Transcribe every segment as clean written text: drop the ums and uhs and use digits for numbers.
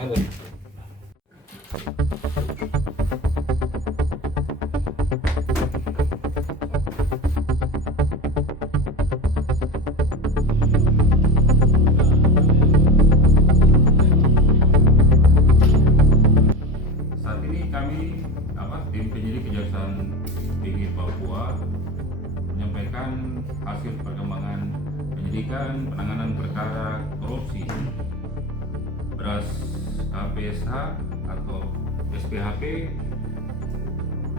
Saat ini kami tim penyidik Kejaksaan Tinggi Papua menyampaikan hasil perkembangan penyidikan penanganan perkara korupsi beras KPSH atau SPHP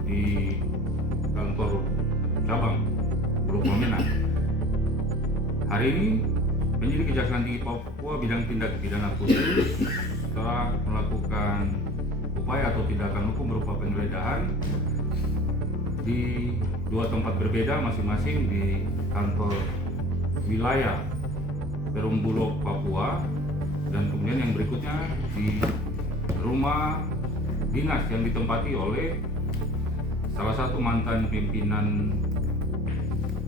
di kantor cabang Blok Wamena. Hari ini penyidik Kejaksaan Tinggi Papua bidang tindak pidana khusus telah melakukan upaya atau tindakan hukum berupa penggeledahan di dua tempat berbeda masing-masing di kantor wilayah Perum Bulog, Papua, dan kemudian yang berikutnya di rumah dinas yang ditempati oleh salah satu mantan pimpinan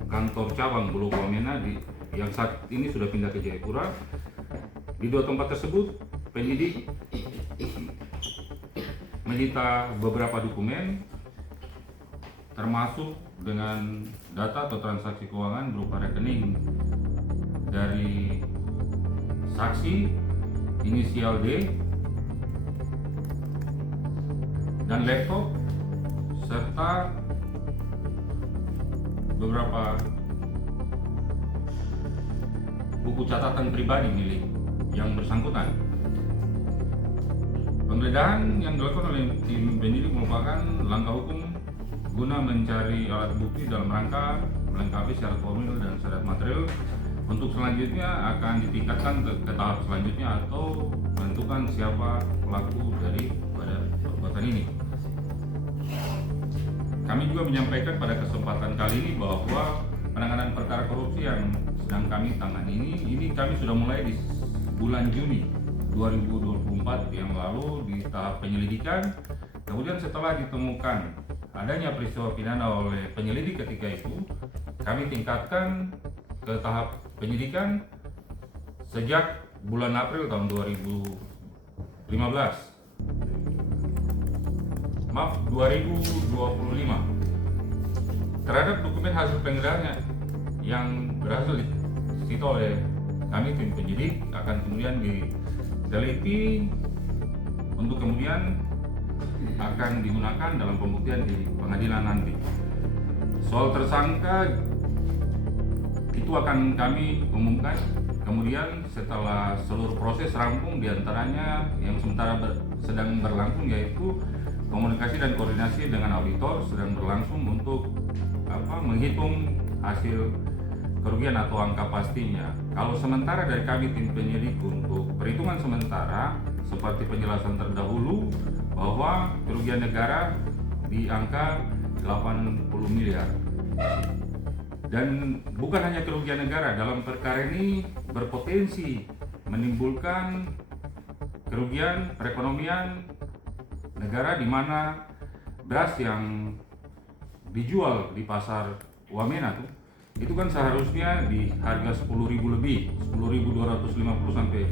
kantor cabang Bulog Wamena yang saat ini sudah pindah ke Jayapura. Di dua tempat tersebut penyidik menyita beberapa dokumen termasuk dengan data atau transaksi keuangan berupa rekening dari saksi inisial D dan laptop serta beberapa buku catatan pribadi milik yang bersangkutan. Penggeledahan yang dilakukan oleh tim penyidik merupakan langkah hukum guna mencari alat bukti dalam rangka melengkapi syarat formil dan syarat material untuk selanjutnya akan ditingkatkan ke tahap selanjutnya atau menentukan siapa pelaku dari pada perbuatan ini. Kami juga menyampaikan pada kesempatan kali ini bahwa penanganan perkara korupsi yang sedang kami tangani ini kami sudah mulai di bulan Juni 2024 yang lalu di tahap penyelidikan. Kemudian setelah ditemukan adanya peristiwa pidana oleh penyelidik ketika itu, kami tingkatkan ke tahap penyidikan sejak bulan April tahun 2025 terhadap dokumen hasil penggeledahan yang berhasil disita oleh kami tim penyidik akan kemudian diteliti untuk kemudian akan digunakan dalam pembuktian di pengadilan nanti. Soal tersangka itu akan kami umumkan kemudian setelah seluruh proses rampung, diantaranya yang sementara sedang berlangsung yaitu komunikasi dan koordinasi dengan auditor sedang berlangsung untuk menghitung hasil kerugian atau angka pastinya. Kalau sementara dari kami tim penyidik untuk perhitungan sementara seperti penjelasan terdahulu bahwa kerugian negara di angka 80 miliar. Dan bukan hanya kerugian negara, dalam perkara ini berpotensi menimbulkan kerugian perekonomian negara di mana beras yang dijual di pasar Wamena itu kan seharusnya di harga 10.000 lebih, 10.250 sampai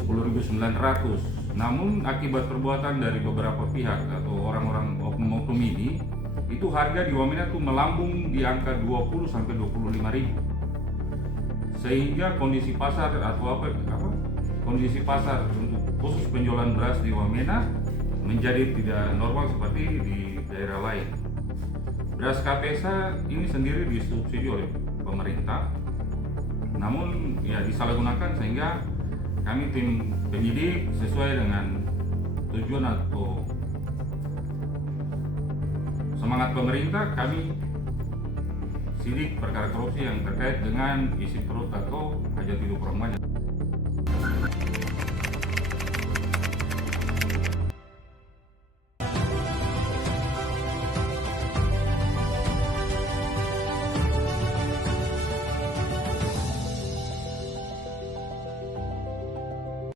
10.900. Namun akibat perbuatan dari beberapa pihak atau orang-orang oknum-oknum ini, itu harga di Wamena itu melambung di angka 20 sampai 25.000. Sehingga kondisi pasar atau kondisi pasar untuk khusus penjualan beras di Wamena menjadi tidak normal seperti di daerah lain. Beras KPSH ini sendiri disubsidi oleh pemerintah, namun ya disalahgunakan sehingga kami tim penyidik sesuai dengan tujuan atau semangat pemerintah, kami sidik perkara korupsi yang terkait dengan isi perut atau hajat hidup orang banyak.